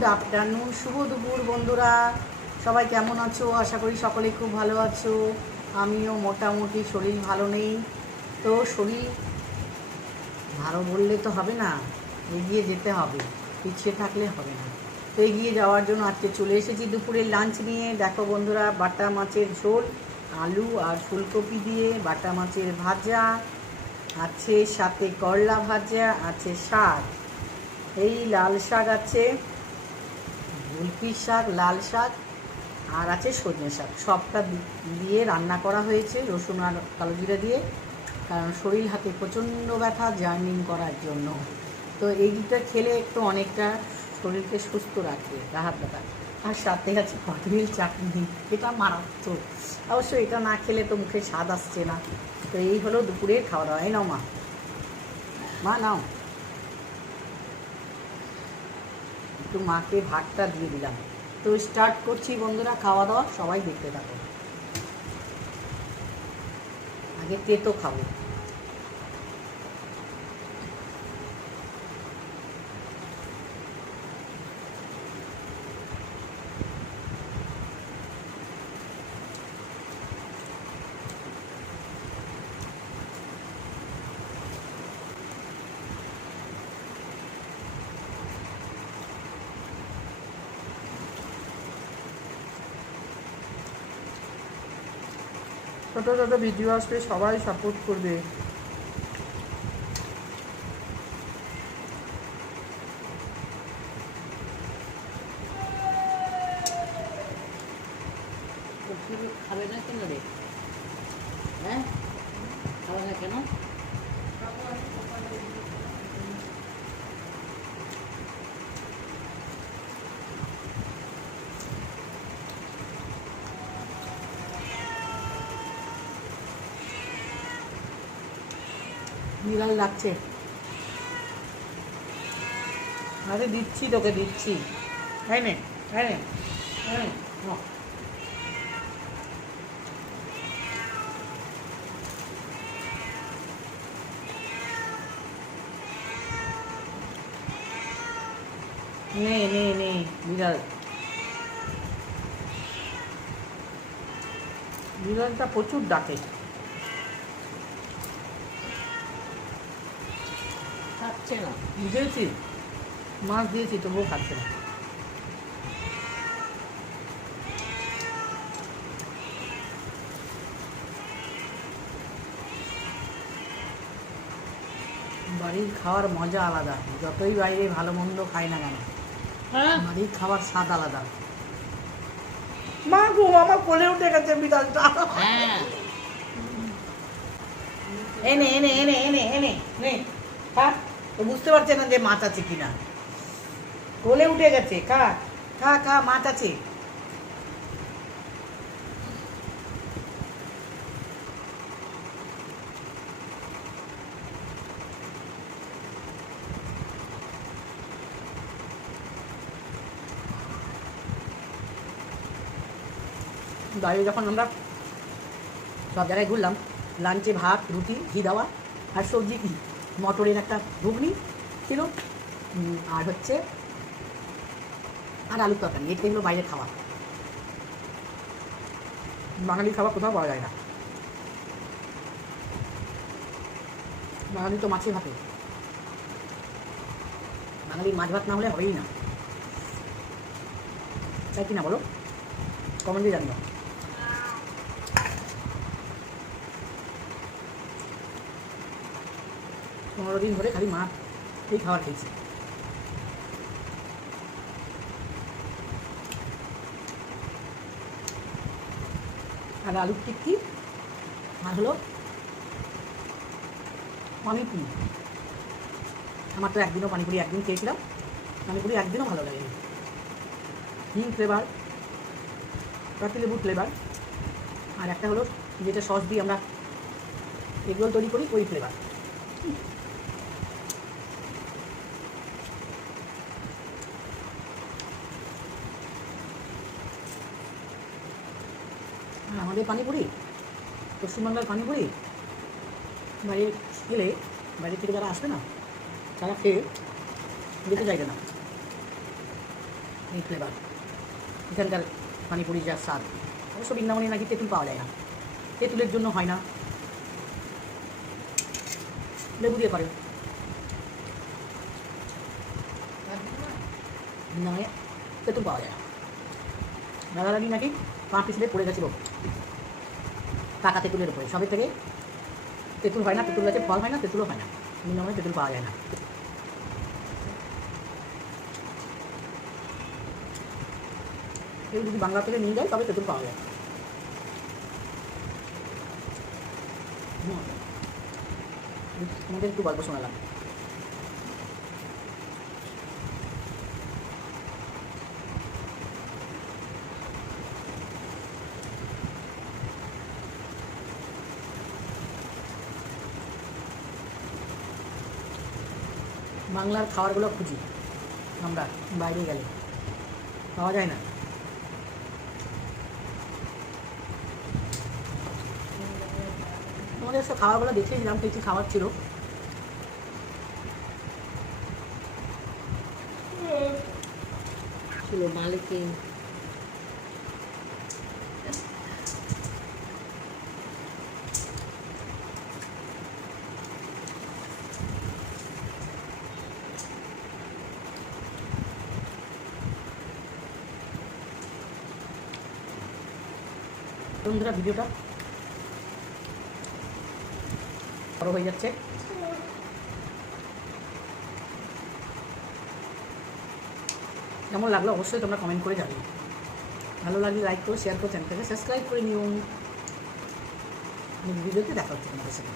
Good afternoon, শুভ দুপুর বন্ধুরা। সবাই কেমন আছো? আশা করি সকলে খুব ভালো আছো। আমিও মোটামুটি শরীর ভালো নেই। তো শরীর ভালো বললে তো হবে না, এগিয়ে যেতে হবে, পিছিয়ে থাকলে হবে না। তো এগিয়ে যাওয়ার জন্য আজকে চলে এসেছি দুপুরের লাঞ্চ নিয়ে। দেখো বন্ধুরা, বাটা মাছের ঝোল, আলু আর ফুলকপি দিয়ে বাটা মাছের ভাজা, আছে সাথে করলা ভাজা, আছে শাক। এই লাল শাক আছে। গুলপির শাক, লাল শাক, আর আছে সজনে শাক। সবটা দিয়ে রান্না করা হয়েছে রসুন আর কালো জিরে দিয়ে। কারণ শরীর হাতে প্রচণ্ড ব্যথা, জার্নিং করার জন্য। তো এইটা খেলে একটু অনেকটা শরীরকে সুস্থ রাখে, রাহাত ব্যথা আর সাথে আছে কটমিল চাটনি, এটা মারাত্মক। অবশ্য এটা না খেলে তো মুখে স্বাদ আসছে না। তো এই হলো দুপুরের খাওয়া দাওয়া। এই নাও মা। মা, নাও। একটু মাকে ভাতটা দিয়ে দিলাম। তো স্টার্ট করছি বন্ধুরা, খাওয়া দাওয়া, সবাই দেখতে থাকো। আগে তেতো খাব। ছোটো ছোটো ভিডিও আসবে সবাই সাপোর্ট করবে। খাবে না কেন রে? হ্যাঁ? খাবে না কেন? বিড়াল লাগছে আরে দিচ্ছি তোকে, দিচ্ছি। হ্যাঁ নে হ্যাঁ নে নে নে নে, বিড়াল। বিড়ালটা প্রচুর ডাকে। খাচ্ছে না। দিয়েছি। মাছ দিয়েছি তবুও খাচ্ছে না। বাড়ির খাওয়ার মজা আলাদা। যতই বাইরে ভালো মন্দ খাই না কেন হ্যাঁ? বাড়ির খাবার স্বাদ আলাদা। মা গো আমার কোলে উঠে গেছে বিড়ালটা। হ্যাঁ। এনে এনে এনে এনে এনে নে খা তো বুঝতে পারছে না যে মাছ আছে কিনা? কোলে উঠে গেছে, খা খা খা, মাছ আছে। বাইরে যখন আমরা সব জায়গায় ঘুরলাম, লাঞ্চে ভাত, রুটি, ঘি দেওয়া আর সবজি কি? মটরের একটা ঘুগনি ছিল আর হচ্ছে আর আলুর তরকারি। এটাই হলো বাইরে খাওয়া বাঙালি খাবার কোথাও পাওয়া যায় না। বাঙালি তো মাছে ভাতে। বাঙালির মাছ ভাত না হলে হবেই না। তাই কি না বলো কমেন্টে জানিও। পনেরো দিন ধরে খালি মাছ এই খাবার খেয়েছি। আর আলুর টিক্কি আর হলো পানিপুরি আমার তো একদিনও পানিপুরি একদিন খেয়েছিলাম। পানিপুরি একদিনও ভালো লাগেনি। হিং ফ্লেভার লেবু ফ্লেভার আর একটা হলো যেটা সস দিয়ে আমরা এগরোল তৈরি করি, ওই ফ্লেভার আমাদের পানিপুরি, পশ্চিমবাংলার পানিপুরি বাইরে গেলে বাইরে থেকে যারা আসবে না, তারা খেয়ে যেতে চাইবে না। এই ফ্লেভার এখানকার পানিপুরি যার স্বাদ, অবশ্য বৃন্দাবনে নাকি তেঁতুল পাওয়া যায় না। তেঁতুলের জন্য হয় না। লেবু দিয়ে করে। বৃন্দাবনে তেঁতুল পাওয়া যায় না। রাগারাগি নাকি পা পিছলে পড়ে গেছিল। টাকা তেঁতুলের উপরে। সবের থেকে তেঁতুল হয় না, তেঁতুল গাছে ফল হয় না, তেঁতুলও হয় না। বৃন্দাবনে তেঁতুল পাওয়া যায় না। কেউ যদি বাংলা থেকে নিয়ে যায়, তবে তেঁতুল পাওয়া যায়। তোমাদের একটু গল্প শোনালাম। বাংলার খাবারগুলো খুঁজি। আমরা বাইরে গেলে। পাওয়া যায় না। তোমাদের সব খাবারগুলো দেখেছিলাম কিছু খাবার ছিল। ছিল মালিকিন বন্ধুরা ভিডিওটা। বড় হয়ে যাচ্ছে। কেমন লাগল? অবশ্যই তোমরা কমেন্ট করে জানিও। ভালো লাগলে লাইক করো শেয়ার করো চ্যানেলটাকে সাবস্ক্রাইব করে নিও। ভিডিওতে দেখা হচ্ছে তোমাদের সাথে।